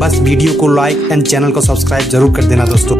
बस वीडियो को like and channel को सब्सक्राइब जरूर कर देना दोस्तों।